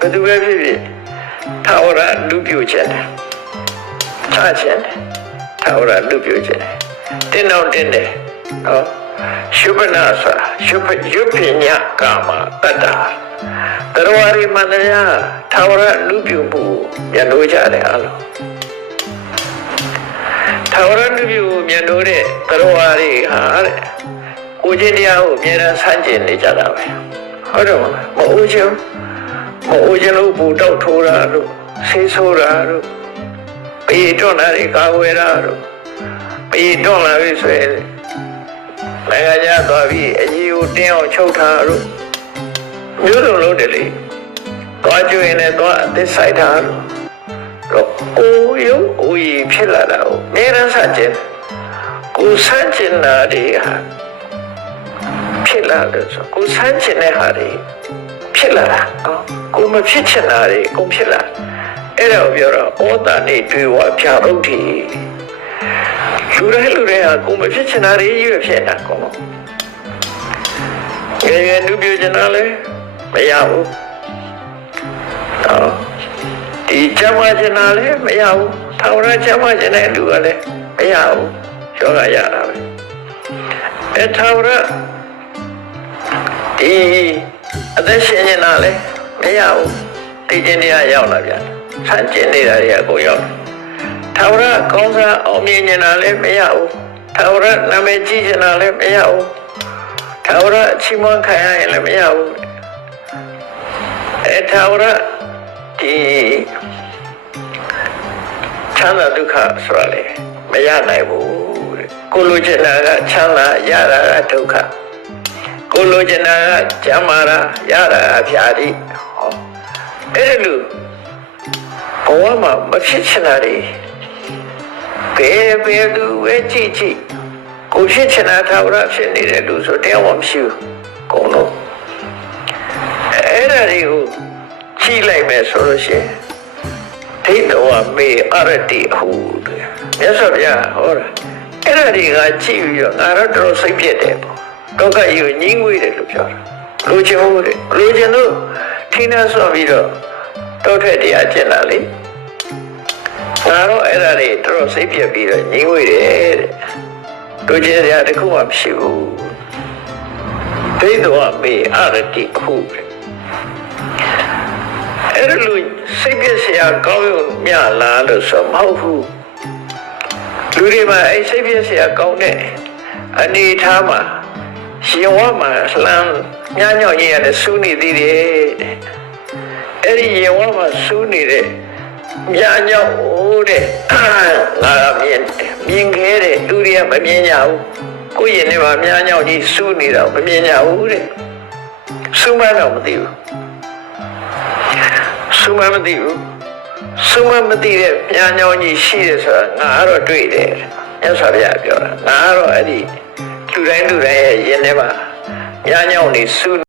ဘယ်သူပဲဖြစ်ဖြစ်ထာဝရလူပြုခြင်းတယ်အားခြင်းတယ်ထာဝရလူပြုခြင်းတယ်တင်းတော့တင်းတယ်နော်ရှုပနာစာရှုပညာကာမတတ္တာတရားရီမန္တရာထာဝရလူပြုမှုပြန်လို့ကြတယ်အားလုံးထာဝရလူပြုပြန်လို့တဲ့တရားရီဟာတဲ့ကိုချင်းတရားကိုအမြဲတမ်းဆန့်ကျင်နေကြတာပဲဟုတ်တယ်မလားမအိုးချင်းလို့ဘူတောက်ထိုးတာတို့ဆေးဆိုးတာတို့ပေတွန်းတာတွေကာဝယ်တာတို့ပေတွန်းလာပြီဆိုရင်နိုင်ငံခြားသွားပြီးအကြီးကိုတင်းအောင်ချုပ်ထားတို့မျိုးစုံလုံးတယ်လေသွားကျွရင်လည်းသွားအသစ်ဆိုင်တာတို့ကိုရုပ်ကိုကြီးဖြစ်လာတာကိုအများရဆန့်ကျင်ကိုဆန့်ကျင်တာတွေဟာဖြစ်လာတယ်ဆိုကိုဆန့်ကျင်တဲ့ဟာတွေဖြစ်လာတာကိုမဖြစ်ချင်တာတွေကိုဖြစ်လာအဲ့ဒါကိုပြောတော့ဩတာနေတွေ့ဝဖြာဥဒ္ဓိလူတိုင်းဟာကိုမဖြစ်ချင်တာတွေရွေ့ဖြစ်တာကောငယ်လူပြချင်တာလည်းမရဘူးဒီကျမ်းမာချင်တာလည်းမရဘူးထာဝရကျမ်းမာချင်တဲ့လူကလည်းမရဘူးယောဂရတာပဲအဲထာဝရဒီအသက်ရှင်နေတာလည်းမရဘူးသိခြင်းတရားရောက်လာပြန်ဆန့်ကျင်နေတာတွေအကုန်ရောက်ထာဝရကောင်းစားအောင်မြင်နေတာလည်းမရဘူးထာဝရနာမည်ကြီးနေတာလည်းမရဘူးထာဝရချီးမွမ်းခံရရင်လည်းမရဘူးအဲထာဝရဒီချမ်းသာဒုက္ခဆိုတာလေမရနိုင်ဘူးတဲ့ကိုလိုချင်တာကချမ်းသာရတာကဒုက္ခကိုလိုချင်တာကကျမ်းမာတာရတာအဖျားတိဟောအဲ့ဒါလို့ဘဝမှာမဖြစ်ချင်တာတွေဘယ်သူပဲကြည့်ကိုဖြစ်ချင်တာထာဝရဖြစ်နေတဲ့လူဆိုတရားမှမရှိဘူးကုန်လို့အဲ့ဒါတွေကိုကြည့်လိုက်မယ်ဆိုလို့ရှိရင်ဒိဋ္ဌဝမေအရတိဟုမြတ်စွာဘုရားဟောတာအဲ့ဒါတွေကကြည့်ပြီးတော့ငါတော့တော်စိတ်ပြည့်တယ်ပေါ့ဒုက္ခကြီးကိုငြင်းငွေတယ်လို့ပြောတာလူချင်းဟုတ်တယ်လူချင်းတို့ထိနှဆော့ပြီးတော့တောထက်တရားကျင့်လာလေငါတော့အဲ့ဒါတွေတော်စိတ်ပြည့်ပြီးတော့ငြင်းငွေတယ်တဲ့လူချင်းတရားတစ်ခုမှမရှိဘူးဒိဋ္ဌဝမေအရတိဟုအဲ့ဒါလူစိတ်ပြည့်စရာကောင်းရုံမျှလားလို့ဆိုမဟုတ်ဘူးလူတွေမှာအဲ့စိတ်ပြည့်စရာကောင်းတဲ့အနေထားမှာရှင်ဝမှာလှမ်းညညောင်ကြီးရတယ်စူးနေသေးတယ်အဲ့ဒီရင်ဝမှာစူးနေတဲ့ညညောင်ဟိုတဲ့ငါမြင်ခဲ့တဲ့လူတွေကမမြင်ကြဘူးကိုယ့်ရင်ထဲမှာညညောင်ကြီးစူးနေတော့မမြင်ကြဘူးတဲ့စူးမတော့မသိဘူးစူးမမသိဘူးစူးမမသိတဲ့ညညောင်ကြီးရှိတယ်ဆိုတာငါကတော့တွေ့တယ်မြတ်စွာဘုရားပြောတာငါကတော့အဲ့ဒီလူတိုင်းရဲ့ရင်ထဲမှာညညောင်နေစူး